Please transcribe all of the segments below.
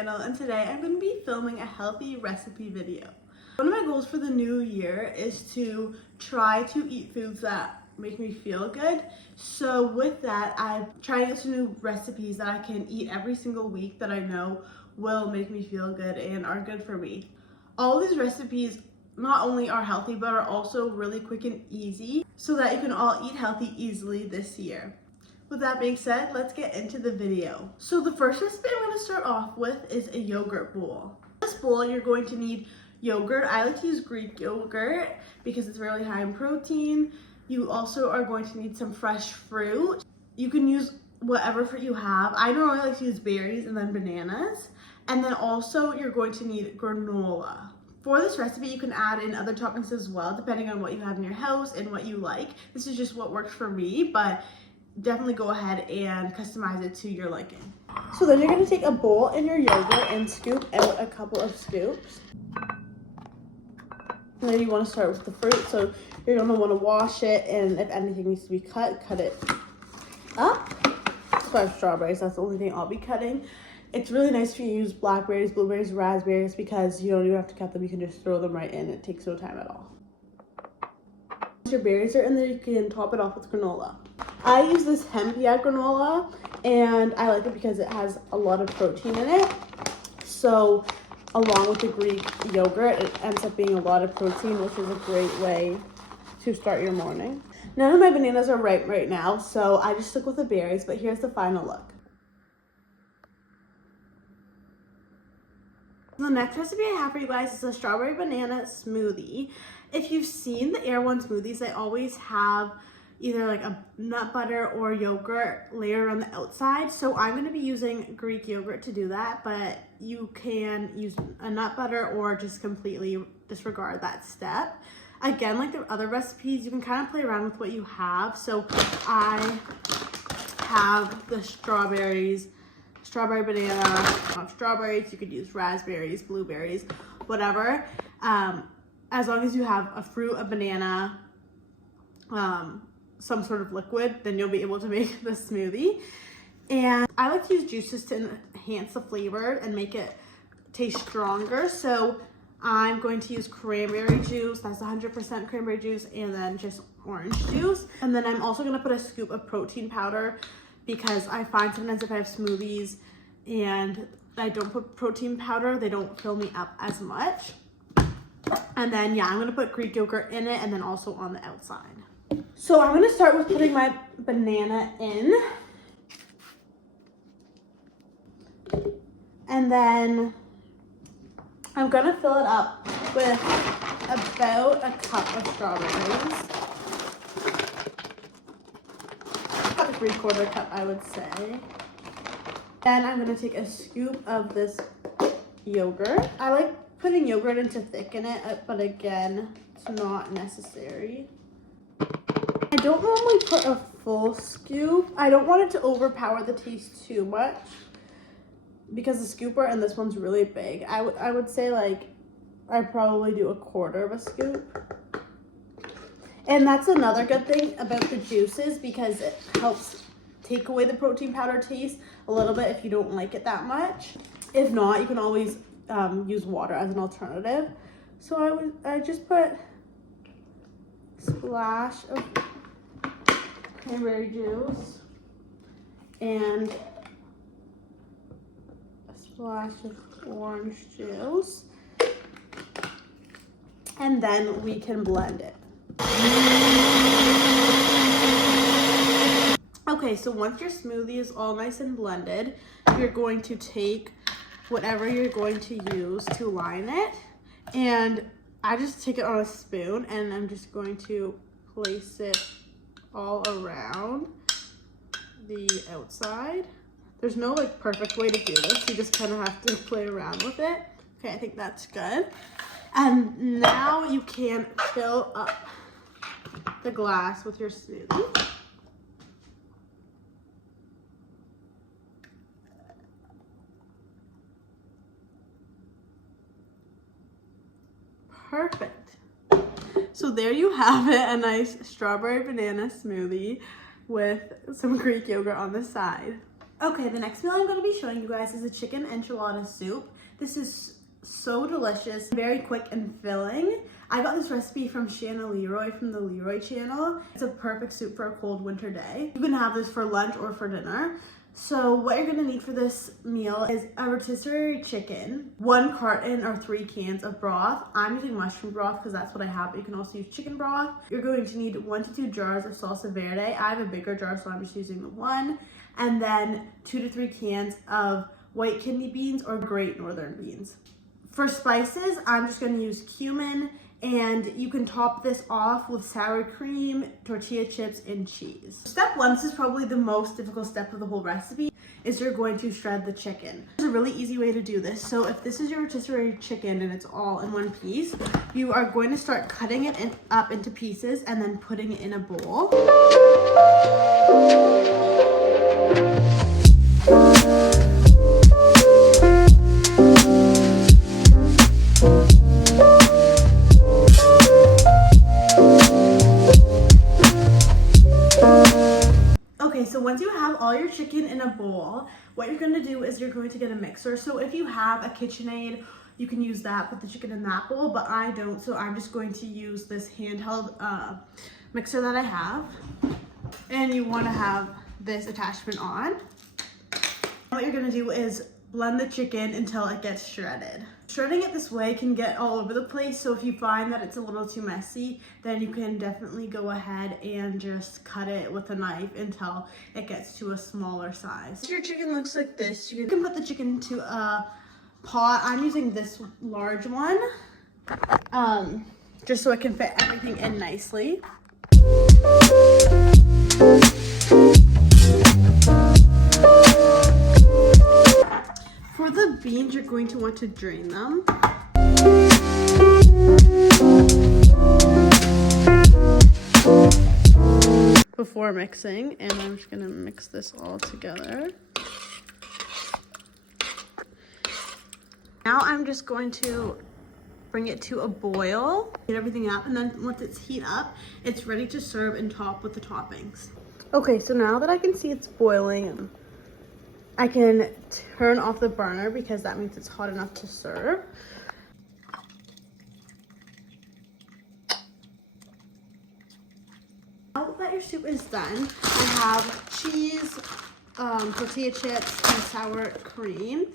channel, and today I'm going to be filming a healthy recipe video. One of my goals for the new year is to try to eat foods that make me feel good. So with that, I'm trying out some new recipes that I can eat every single week that I know will make me feel good and are good for me. All of these recipes not only are healthy, but are also really quick and easy so that you can all eat healthy easily this year. With that being said, let's get into the video. So the first recipe I'm going to start off with is a yogurt bowl. In this bowl, you're going to need yogurt. I like to use Greek yogurt because it's really high in protein. You also are going to need some fresh fruit. You can use whatever fruit you have. I normally like to use berries and then bananas. And then also you're going to need granola. For this recipe, you can add in other toppings as well, depending on what you have in your house and what you like. This is just what works for me, but definitely go ahead and customize it to your liking. So then you're going to take a bowl and your yogurt and scoop out a couple of scoops. And then you want to start with the fruit, so you're going to want to wash it, and if anything needs to be cut, cut it up. So I have strawberries, that's the only thing I'll be cutting. It's really nice if you use blackberries, blueberries, raspberries, because you don't even have to cut them, you can just throw them right in. It takes no time at all. Once your berries are in there, you can top it off with granola. I use this Hempia granola, and I like it because it has a lot of protein in it. So along with the Greek yogurt, it ends up being a lot of protein, which is a great way to start your morning. None of my bananas are ripe right now, so I just stuck with the berries, but here's the final look. The next recipe I have for you guys is a strawberry banana smoothie. If you've seen the Air One smoothies, they always have either like a nut butter or yogurt layer on the outside. So I'm going to be using Greek yogurt to do that, but you can use a nut butter or just completely disregard that step. Again, like the other recipes, you can kind of play around with what you have. So I have the strawberry banana, strawberries, you could use raspberries, blueberries, whatever. As long as you have a fruit, a banana, some sort of liquid, then you'll be able to make the smoothie. And I like to use juices to enhance the flavor and make it taste stronger. So I'm going to use cranberry juice, that's 100% cranberry juice, and then just orange juice. And then I'm also going to put a scoop of protein powder, because I find sometimes if I have smoothies and I don't put protein powder, they don't fill me up as much. And then yeah, I'm going to put Greek yogurt in it and then also on the outside. So I'm going to start with putting my banana in. And then I'm going to fill it up with about a cup of strawberries. About a 3/4 cup, I would say. Then I'm going to take a scoop of this yogurt. I like putting yogurt in to thicken it, but again, it's not necessary. I don't normally put a full scoop. I don't want it to overpower the taste too much because the scooper and this one's really big. I would say like I probably do 1/4 of a scoop. And that's another good thing about the juices, because it helps take away the protein powder taste a little bit if you don't like it that much. If not, you can always use water as an alternative. So I just put a splash of cranberry juice and a splash of orange juice, and then we can blend it. Okay, so once your smoothie is all nice and blended, you're going to take whatever you're going to use to line it, and I just take it on a spoon and I'm just going to place it all around the outside. There's no like perfect way to do this, you just kind of have to play around with it. Okay, I think that's good. And now you can fill up the glass with your smoothie. Perfect. So there you have it, a nice strawberry banana smoothie with some Greek yogurt on the side. Okay, the next meal I'm going to be showing you guys is a chicken enchilada soup. This is so delicious, very quick and filling. I got this recipe from Shanna Leroy from the Leroy channel. It's a perfect soup for a cold winter day. You can have this for lunch or for dinner. So what you're gonna need for this meal is a rotisserie chicken, 1 carton or 3 cans of broth. I'm using mushroom broth because that's what I have, but you can also use chicken broth. You're going to need 1 to 2 jars of salsa verde. I have a bigger jar, so I'm just using the 1. And then 2 to 3 cans of white kidney beans or great northern beans. For spices, I'm just gonna use cumin, and you can top this off with sour cream, tortilla chips, and cheese. Step 1, this is probably the most difficult step of the whole recipe, is you're going to shred the chicken. There's a really easy way to do this. So if this is your rotisserie chicken and it's all in one piece, you are going to start cutting it up into pieces and then putting it in a bowl. So once you have all your chicken in a bowl, what you're going to do is you're going to get a mixer. So if you have a KitchenAid, you can use that, put the chicken in that bowl, but I don't, so I'm just going to use this handheld mixer that I have. And you want to have this attachment on. What you're going to do is blend the chicken until it gets shredded. Shredding it this way can get all over the place, so if you find that it's a little too messy, then you can definitely go ahead and just cut it with a knife until it gets to a smaller size. Your chicken looks like this. You can put the chicken into a pot. I'm using this large one, just so it can fit everything in nicely. For the beans, you're going to want to drain them. Before mixing, and I'm just going to mix this all together. Now I'm just going to bring it to a boil, get everything up, and then once it's heat up, it's ready to serve and top with the toppings. Okay, so now that I can see it's boiling, I can turn off the burner because that means it's hot enough to serve. Now that your soup is done, I have cheese, tortilla chips, and sour cream.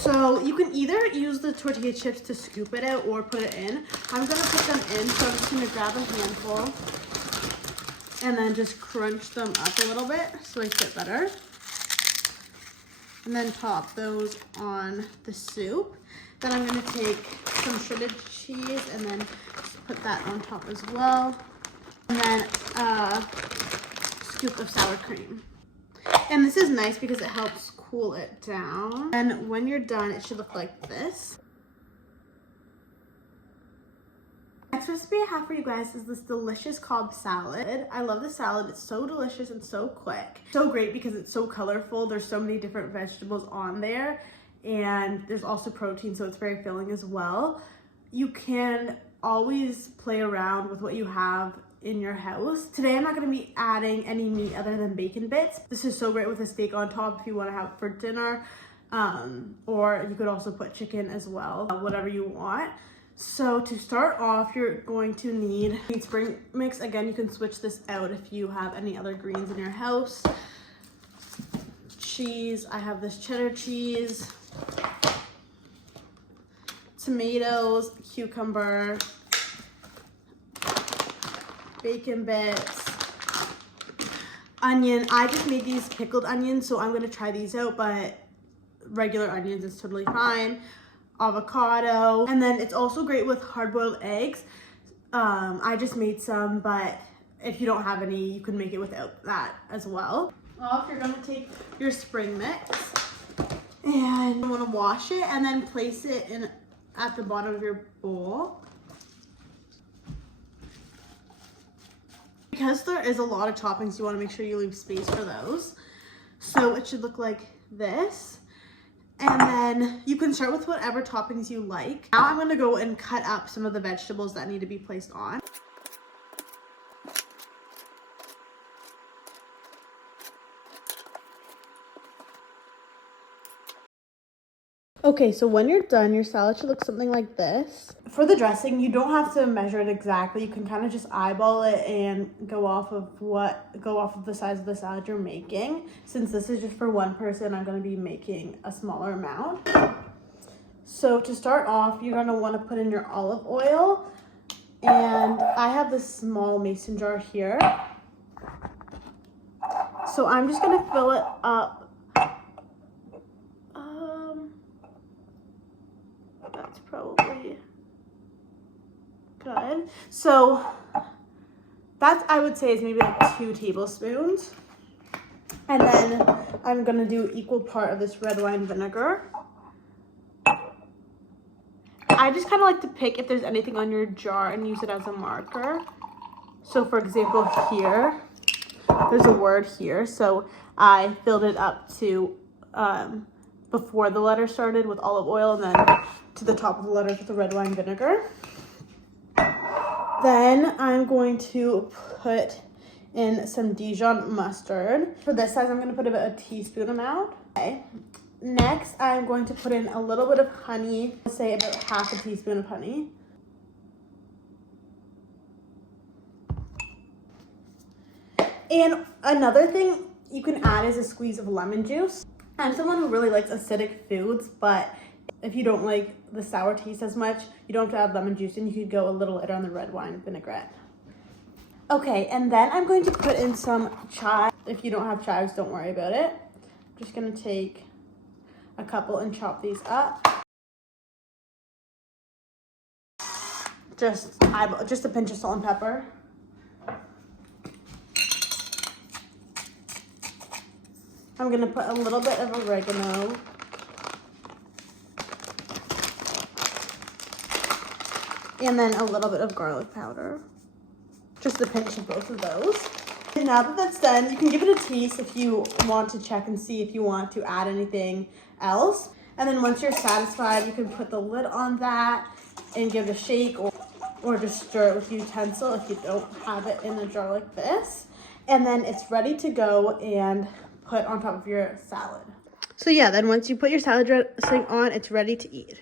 So you can either use the tortilla chips to scoop it out or put it in. I'm gonna put them in, so I'm just gonna grab a handful and then just crunch them up a little bit so they fit better. And then top those on the soup. Then I'm gonna take some shredded cheese and then put that on top as well. And then a scoop of sour cream. And this is nice because it helps cool it down. And when you're done, it should look like this. Next recipe I have for you guys is this delicious Cobb salad. I love the salad. It's so delicious and so quick. So great because it's so colorful. There's so many different vegetables on there, and there's also protein, so it's very filling as well. You can always play around with what you have in your house. Today I'm not going to be adding any meat other than bacon bits. This is so great with a steak on top if you want to have it for dinner, or you could also put chicken as well, whatever you want. So to start off, you're going to need spring mix. Again, you can switch this out if you have any other greens in your house. Cheese, I have this cheddar cheese, tomatoes, cucumber, bacon bits, onion. I just made these pickled onions, so I'm gonna try these out, but regular onions is totally fine. Avocado, and then it's also great with hard-boiled eggs. I just made some, but if you don't have any, you can make it without that as well. Well, you're gonna take your spring mix and you want to wash it and then place it in at the bottom of your bowl. Because there is a lot of toppings, you want to make sure you leave space for those. So it should look like this. And then you can start with whatever toppings you like. Now I'm gonna go and cut up some of the vegetables that need to be placed on. Okay, so when you're done, your salad should look something like this. For the dressing, you don't have to measure it exactly. You can kind of just eyeball it and go off of the size of the salad you're making. Since this is just for one person, I'm going to be making a smaller amount. So to start off, you're going to want to put in your olive oil. And I have this small mason jar here. So I'm just going to fill it up. That's probably good. So that's, I would say, is maybe like 2 tablespoons. And then I'm gonna do equal part of this red wine vinegar. I just kind of like to pick if there's anything on your jar and use it as a marker. So for example, here, there's a word here. So I filled it up to before the letter started with olive oil, and then to the top of the letter with the red wine vinegar. Then I'm going to put in some Dijon mustard. For this size, I'm going to put about a teaspoon amount. Okay. Next, I'm going to put in a little bit of honey, say about half a teaspoon of honey. And another thing you can add is a squeeze of lemon juice. I'm someone who really likes acidic foods, but if you don't like the sour taste as much, you don't have to add lemon juice, and you could go a little lighter on the red wine vinaigrette. Okay, and then I'm going to put in some chives. If you don't have chives, don't worry about it. I'm just gonna take a couple and chop these up. Just a pinch of salt and pepper. I'm gonna put a little bit of oregano. And then a little bit of garlic powder. Just a pinch of both of those. And now that that's done, you can give it a taste if you want to check and see if you want to add anything else. And then once you're satisfied, you can put the lid on that and give it a shake, or just stir it with a utensil if you don't have it in a jar like this. And then it's ready to go and put on top of your salad. So yeah, then once you put your salad dressing on, it's ready to eat.